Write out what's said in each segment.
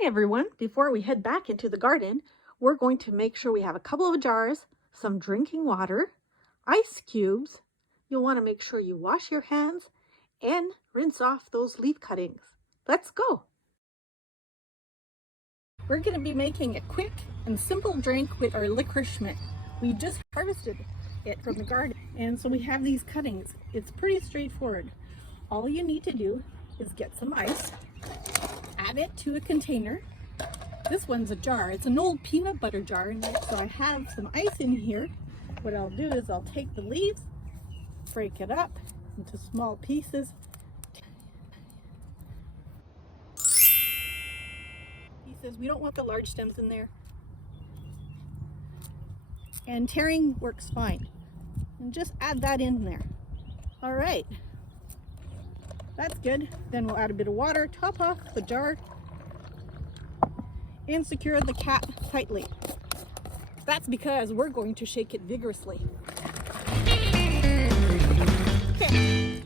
Hi everyone, before we head back into the garden, we're going to make sure we have a couple of jars, some drinking water, ice cubes. You'll want to make sure you wash your hands and rinse off those leaf cuttings. Let's go. We're going to be making a quick and simple drink with our licorice mint. We just harvested it from the garden, and so we have these cuttings. It's pretty straightforward. All you need to do is get some ice, add it to a container. This one's a jar. It's an old peanut butter jar, so I have some ice in here. What I'll do is I'll take the leaves, break it up into small pieces. We don't want the large stems in there. And tearing works fine. And just add that in there. All right. That's good. Then we'll add a bit of water, top off the jar, and secure the cap tightly. That's because we're going to shake it vigorously. Okay.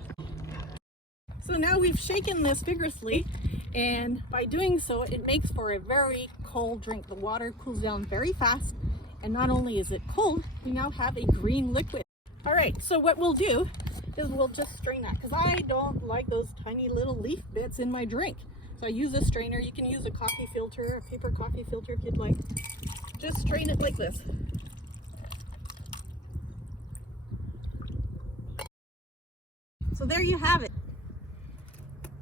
So now we've shaken this vigorously, and by doing so, it makes for a very cold drink. The water cools down very fast, and not only is it cold, we now have a green liquid. All right, so what we'll do is we'll just strain that, because I don't like those tiny little leaf bits in my drink. So I use a strainer. You can use a coffee filter, a paper coffee filter if you'd like. Just strain it like this. So there you have it.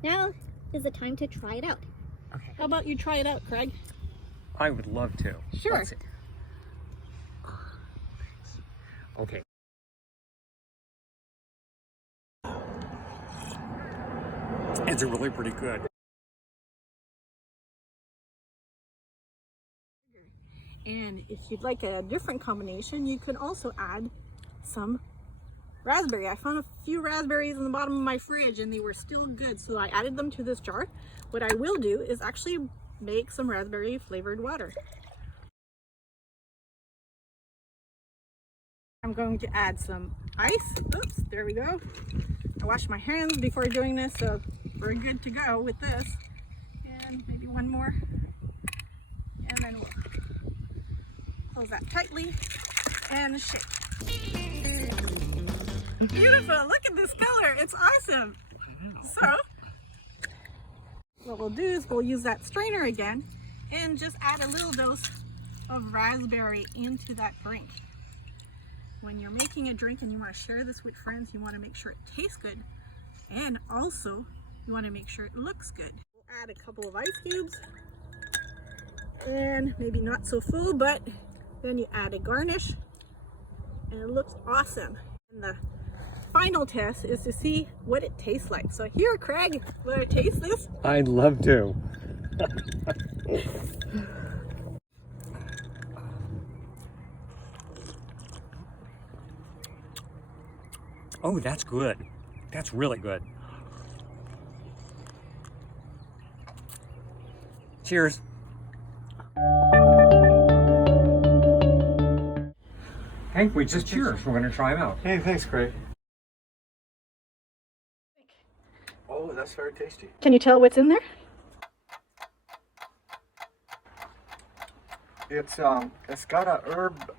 Now is the time to try it out. Okay. How about you try it out, Craig? I would love to. Sure. Let's see. Okay. It's really pretty good. And if you'd like a different combination, you can also add some raspberry. I found a few raspberries in the bottom of my fridge and they were still good, so I added them to this jar. What I will do is actually make some raspberry flavored water. I'm going to add some ice. Oops, there we go. I washed my hands before doing this, so we're good to go with this. And maybe one more. And then we'll close that tightly and shake. Beautiful, look at this color, it's awesome. So, what we'll do is we'll use that strainer again and just add a little dose of raspberry into that drink. When you're making a drink and you want to share this with friends, you want to make sure it tastes good, and also you want to make sure it looks good. We'll add a couple of ice cubes, and maybe not so full, but then you add a garnish, and it looks awesome. And the final test is to see what it tastes like. So here, Craig, will I taste this? I'd love to. Oh, that's good. That's really good. Cheers. Hank, we just cheers. We're going to try them out. Hey, thanks, Craig. Oh, that's very tasty. Can you tell what's in there? It's got a herb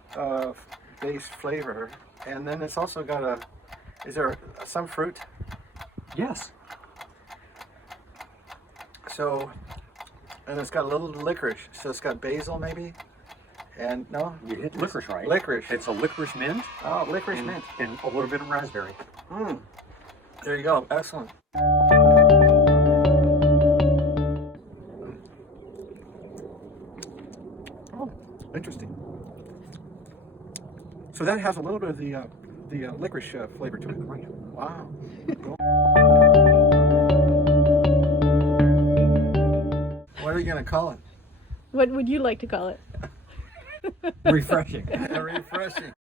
based flavor, and then it's also got a. Is there some fruit? Yes. So, and it's got a little licorice. So it's got basil, maybe. And no, You hit licorice, right? licorice. It's a licorice mint. Oh, licorice mint. And a little bit of raspberry. There you go. Excellent. Oh, interesting. So that has a little bit of the licorice flavor to it. Wow. What are you going to call it? What would you like to call it? Refreshing. Refreshing.